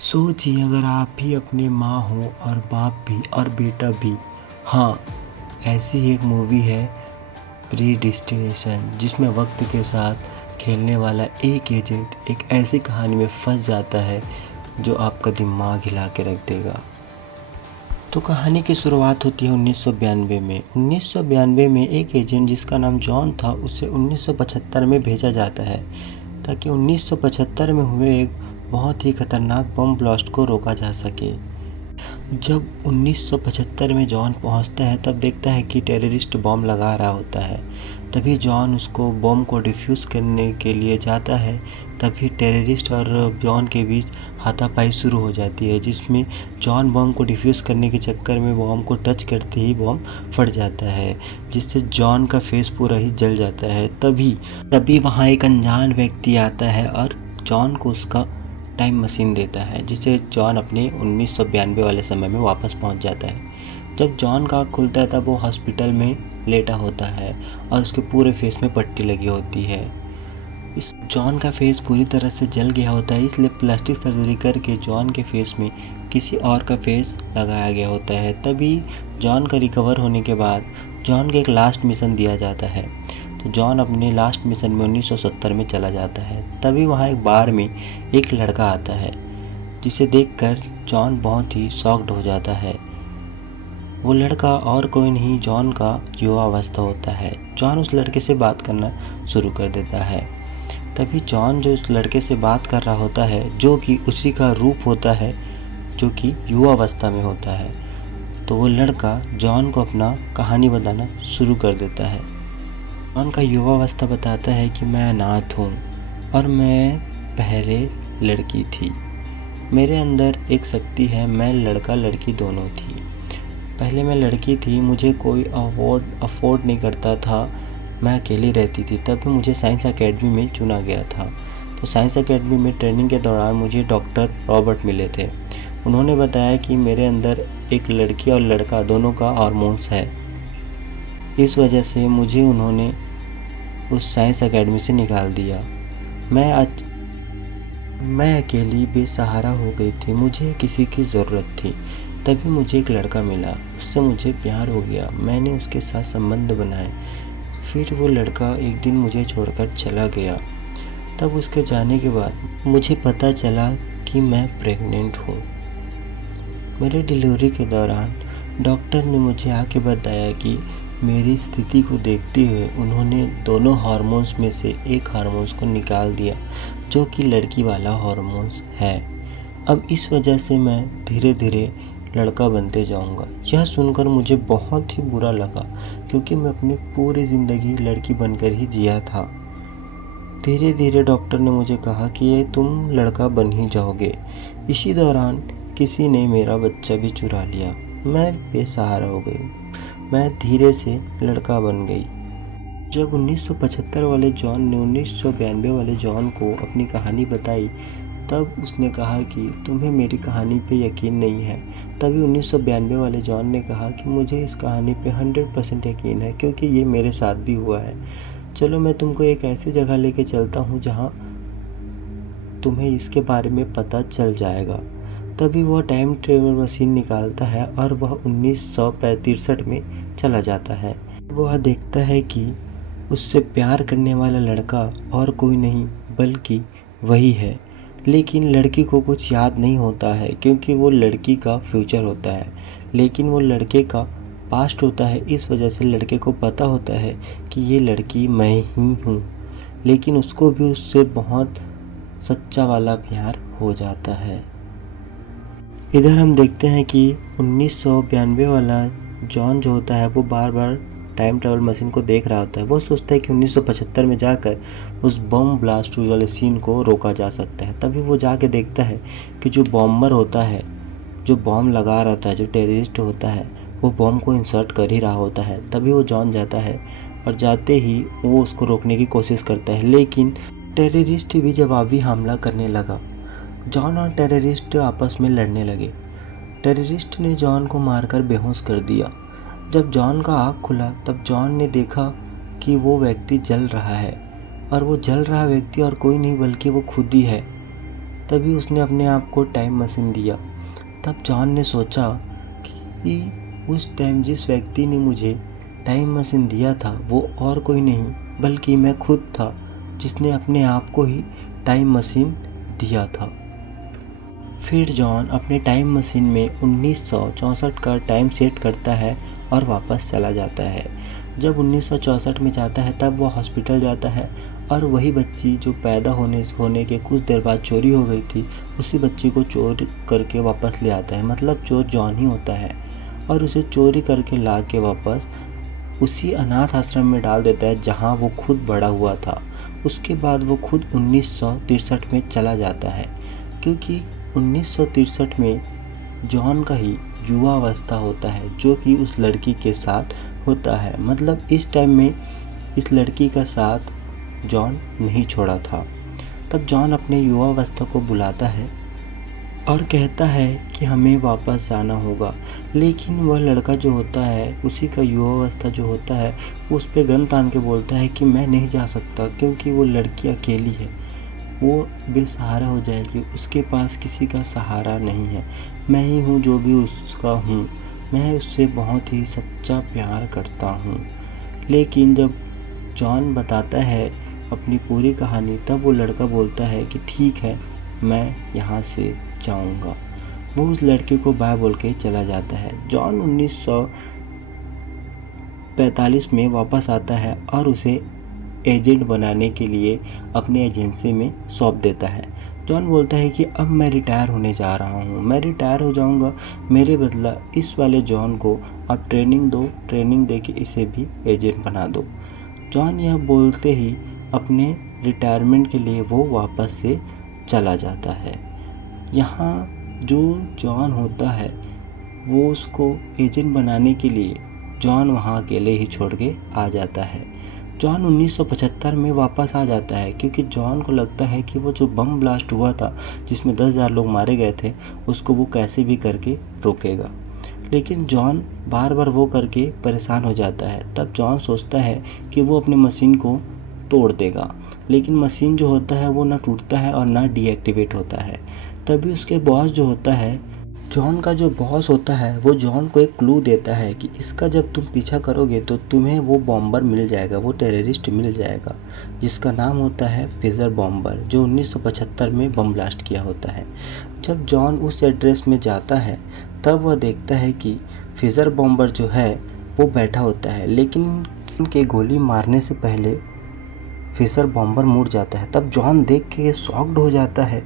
सोचिए अगर आप भी अपने माँ हो और बाप भी और बेटा भी। हाँ, ऐसी ही एक मूवी है प्रीडेस्टिनेशन, जिसमें वक्त के साथ खेलने वाला एक एजेंट एक ऐसी कहानी में फंस जाता है जो आपका दिमाग हिला के रख देगा। तो कहानी की शुरुआत होती है 1992 में। 1992 में एक एजेंट जिसका नाम जॉन था, उसे 1975 में भेजा जाता है ताकि 1975 में हुए एक बहुत ही खतरनाक बम ब्लास्ट को रोका जा सके। जब 1975 में जॉन पहुंचता है तब देखता है कि टेररिस्ट बम लगा रहा होता है। तभी जॉन उसको बम को डिफ्यूज़ करने के लिए जाता है। तभी टेररिस्ट और जॉन के बीच हाथापाई शुरू हो जाती है, जिसमें जॉन बम को डिफ्यूज़ करने के चक्कर में बम को टच करते ही बम फट जाता है, जिससे जॉन का फेस पूरा ही जल जाता है। तभी वहाँ एक अनजान व्यक्ति आता है और जॉन को उसका टाइम मशीन देता है, जिससे जॉन अपने 1992 वाले समय में वापस पहुंच जाता है। जब जॉन का आँख खुलता है तब वो हॉस्पिटल में लेटा होता है और उसके पूरे फेस में पट्टी लगी होती है। इस जॉन का फेस पूरी तरह से जल गया होता है, इसलिए प्लास्टिक सर्जरी करके जॉन के फेस में किसी और का फेस लगाया गया होता है। तभी जॉन का रिकवर होने के बाद जॉन को एक लास्ट मिशन दिया जाता है। तो जॉन अपने लास्ट मिशन में 1970 में चला जाता है। तभी वहाँ एक बार में एक लड़का आता है, जिसे देखकर जॉन बहुत ही शॉक्ड हो जाता है। वो लड़का और कोई नहीं, जॉन का युवा अवस्था होता है। जॉन उस लड़के से बात करना शुरू कर देता है। तभी जॉन जो उस लड़के से बात कर रहा होता है, जो कि उसी का रूप होता है जो कि युवा अवस्था में होता है, तो वो लड़का जॉन को अपना कहानी बताना शुरू कर देता है। जॉन का युवावस्था बताता है कि मैं अनाथ हूँ और मैं पहले लड़की थी। मेरे अंदर एक शक्ति है, मैं लड़का लड़की दोनों थी। पहले मैं लड़की थी, मुझे कोई अफोर्ड नहीं करता था, मैं अकेली रहती थी। तभी मुझे साइंस एकेडमी में चुना गया था। तो साइंस एकेडमी में ट्रेनिंग के दौरान मुझे डॉक्टर रॉबर्ट मिले थे। उन्होंने बताया कि मेरे अंदर एक लड़की और लड़का दोनों का हार्मोन्स है। इस वजह से मुझे उन्होंने उस साइंस एकेडमी से निकाल दिया। मैं अकेली बेसहारा हो गई थी, मुझे किसी की ज़रूरत थी। तभी मुझे एक लड़का मिला, उससे मुझे प्यार हो गया। मैंने उसके साथ संबंध बनाए। फिर वो लड़का एक दिन मुझे छोड़कर चला गया। तब उसके जाने के बाद मुझे पता चला कि मैं प्रेग्नेंट हूँ। मेरे डिलीवरी के दौरान डॉक्टर ने मुझे आके बताया कि मेरी स्थिति को देखते हुए उन्होंने दोनों हार्मोन्स में से एक हार्मोन्स को निकाल दिया, जो कि लड़की वाला हार्मोन्स है। अब इस वजह से मैं धीरे धीरे लड़का बनते जाऊंगा। यह सुनकर मुझे बहुत ही बुरा लगा, क्योंकि मैं अपनी पूरी ज़िंदगी लड़की बनकर ही जिया था। धीरे धीरे डॉक्टर ने मुझे कहा कि ये तुम लड़का बन ही जाओगे। इसी दौरान किसी ने मेरा बच्चा भी चुरा लिया। मैं बेसहारा हो गई। मैं धीरे से लड़का बन गई। जब 1975 वाले जॉन ने 1992 वाले जॉन को अपनी कहानी बताई, तब उसने कहा कि तुम्हें मेरी कहानी पे यकीन नहीं है। तभी 1992 वाले जॉन ने कहा कि मुझे इस कहानी पे 100% यकीन है, क्योंकि ये मेरे साथ भी हुआ है। चलो मैं तुमको एक ऐसी जगह लेके चलता हूँ जहाँ तुम्हें इसके बारे में पता चल जाएगा। तभी वह टाइम ट्रेवल मशीन निकालता है और वह 1963 में चला जाता है। वह देखता है कि उससे प्यार करने वाला लड़का और कोई नहीं बल्कि वही है। लेकिन लड़की को कुछ याद नहीं होता है, क्योंकि वो लड़की का फ्यूचर होता है, लेकिन वो लड़के का पास्ट होता है। इस वजह से लड़के को पता होता है कि ये लड़की मैं ही हूँ, लेकिन उसको भी उससे बहुत सच्चा वाला प्यार हो जाता है। इधर हम देखते हैं कि 1992 वाला जॉन जो होता है वो बार बार टाइम ट्रैवल मशीन को देख रहा होता है। वो सोचता है कि 1975 में जाकर उस बम ब्लास्ट वाले सीन को रोका जा सकता है। तभी वो जाके देखता है कि जो बॉम्बर होता है, जो बॉम्ब लगा रहा था, जो टेररिस्ट होता है, वो बॉम्ब को इंसर्ट कर ही रहा होता है। तभी वो जॉन जाता है और जाते ही वो उसको रोकने की कोशिश करता है, लेकिन टेररिस्ट भी जवाबी हमला करने लगा। जॉन और टेररिस्ट आपस में लड़ने लगे। टेररिस्ट ने जॉन को मारकर बेहोश कर दिया। जब जॉन का आँख खुला तब जॉन ने देखा कि वो व्यक्ति जल रहा है, और वो जल रहा व्यक्ति और कोई नहीं बल्कि वो खुद ही है। तभी उसने अपने आप को टाइम मशीन दिया। तब जॉन ने सोचा कि उस टाइम जिस व्यक्ति ने मुझे टाइम मशीन दिया था वो और कोई नहीं बल्कि मैं खुद था, जिसने अपने आप को ही टाइम मशीन दिया था। फिर जॉन अपने टाइम मशीन में 1964 का टाइम सेट करता है और वापस चला जाता है। जब 1964 में जाता है तब वो हॉस्पिटल जाता है और वही बच्ची जो पैदा होने के कुछ देर बाद चोरी हो गई थी, उसी बच्ची को चोरी करके वापस ले आता है। मतलब चोर जॉन ही होता है और उसे चोरी करके ला के वापस उसी अनाथ आश्रम में डाल देता है जहाँ वो खुद बड़ा हुआ था। उसके बाद वो खुद 1963 में चला जाता है, क्योंकि 1963 में जॉन का ही युवा अवस्था होता है जो कि उस लड़की के साथ होता है। मतलब इस टाइम में इस लड़की का साथ जॉन नहीं छोड़ा था। तब जॉन अपने युवा अवस्था को बुलाता है और कहता है कि हमें वापस जाना होगा, लेकिन वह लड़का जो होता है, उसी का युवा अवस्था जो होता है, उस पर गन तान के बोलता है कि मैं नहीं जा सकता, क्योंकि वो लड़की अकेली है, वो बेसहारा हो जाएगी, उसके पास किसी का सहारा नहीं है, मैं ही हूँ जो भी उसका हूँ, मैं उससे बहुत ही सच्चा प्यार करता हूँ। लेकिन जब जॉन बताता है अपनी पूरी कहानी, तब वो लड़का बोलता है कि ठीक है, मैं यहाँ से जाऊँगा। वो उस लड़के को बाय बोल के चला जाता है। जॉन 1945 में वापस आता है और उसे एजेंट बनाने के लिए अपने एजेंसी में सौंप देता है। जॉन बोलता है कि अब मैं रिटायर होने जा रहा हूँ, मैं रिटायर हो जाऊँगा, मेरे बदला इस वाले जॉन को आप ट्रेनिंग दो, ट्रेनिंग दे के इसे भी एजेंट बना दो। जॉन यह बोलते ही अपने रिटायरमेंट के लिए वो वापस से चला जाता है। यहाँ जो जॉन होता है वो उसको एजेंट बनाने के लिए जॉन वहाँ अकेले ही छोड़ के आ जाता है। जॉन 1975 में वापस आ जाता है, क्योंकि जॉन को लगता है कि वो जो बम ब्लास्ट हुआ था जिसमें 10,000 लोग मारे गए थे, उसको वो कैसे भी करके रोकेगा। लेकिन जॉन बार बार वो करके परेशान हो जाता है। तब जॉन सोचता है कि वो अपनी मशीन को तोड़ देगा, लेकिन मशीन जो होता है वो ना टूटता है और ना डीएक्टिवेट होता है। तभी उसके बॉस जो होता है, जॉन का जो बॉस होता है, वो जॉन को एक क्लू देता है कि इसका जब तुम पीछा करोगे तो तुम्हें वो बॉम्बर मिल जाएगा, वो टेररिस्ट मिल जाएगा, जिसका नाम होता है फिशर बॉम्बर, जो 1975 में बम ब्लास्ट किया होता है। जब जॉन उस एड्रेस में जाता है तब वह देखता है कि फिशर बॉम्बर जो है वो बैठा होता है, लेकिन उनके गोली मारने से पहले फिशर बॉम्बर मुड़ जाता है। तब जॉन देख के शॉक्ड हो जाता है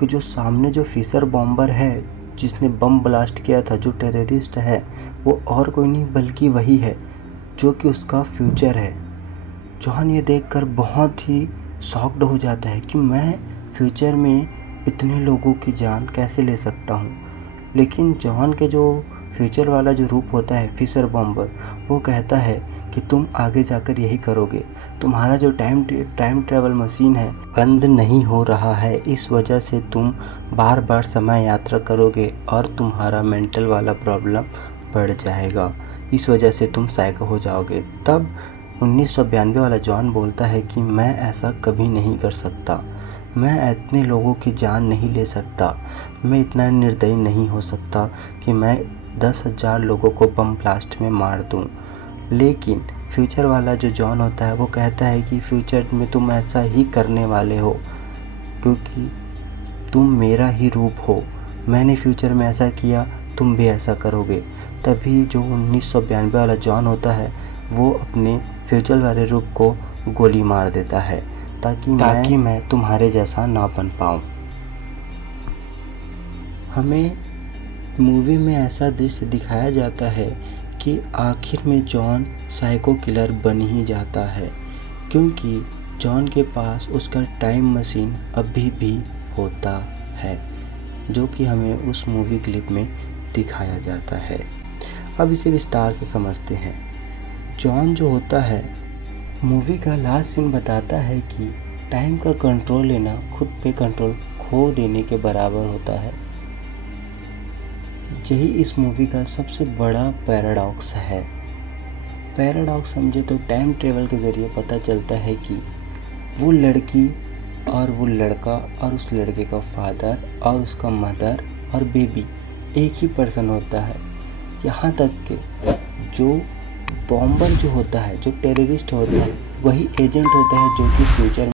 कि जो सामने जो फिशर बॉम्बर है जिसने बम ब्लास्ट किया था, जो टेररिस्ट है, वो और कोई नहीं बल्कि वही है जो कि उसका फ्यूचर है। जॉन ये देखकर बहुत ही शॉक्ड हो जाता है कि मैं फ्यूचर में इतने लोगों की जान कैसे ले सकता हूँ। लेकिन जॉन के जो फ्यूचर वाला जो रूप होता है फिशर बॉम्बर, वो कहता है कि तुम आगे जाकर यही करोगे, तुम्हारा जो टाइम ट्रैवल मशीन है बंद नहीं हो रहा है, इस वजह से तुम बार बार समय यात्रा करोगे और तुम्हारा मेंटल वाला प्रॉब्लम बढ़ जाएगा, इस वजह से तुम साइको हो जाओगे। तब 1992 वाला जॉन बोलता है कि मैं ऐसा कभी नहीं कर सकता, मैं इतने लोगों की जान नहीं ले सकता, मैं इतना निर्दयी नहीं हो सकता कि मैं 10,000 लोगों को बम ब्लास्ट में मार दूं। लेकिन फ्यूचर वाला जो जॉन होता है वो कहता है कि फ्यूचर में तुम ऐसा ही करने वाले हो, क्योंकि तुम मेरा ही रूप हो, मैंने फ्यूचर में ऐसा किया, तुम भी ऐसा करोगे। तभी जो 1992 वाला जॉन होता है वो अपने फ्यूचर वाले रूप को गोली मार देता है ताकि मैं तुम्हारे जैसा ना बन पाऊँ। हमें मूवी में ऐसा दृश्य दिखाया जाता है कि आखिर में जॉन साइको किलर बन ही जाता है, क्योंकि जॉन के पास उसका टाइम मशीन अभी भी होता है, जो कि हमें उस मूवी क्लिप में दिखाया जाता है। अब इसे विस्तार से समझते हैं। जॉन जो होता है, मूवी का लास्ट सीन बताता है कि टाइम का कंट्रोल लेना खुद पे कंट्रोल खो देने के बराबर होता है। यही इस मूवी का सबसे बड़ा पैराडॉक्स है। पैराडॉक्स समझे तो टाइम ट्रेवल के ज़रिए पता चलता है कि वो लड़की और वो लड़का और उस लड़के का फादर और उसका मदर और बेबी एक ही पर्सन होता है। यहाँ तक कि जो बॉम्बर जो होता है, जो टेररिस्ट होता है, वही एजेंट होता है जो कि फ्यूचर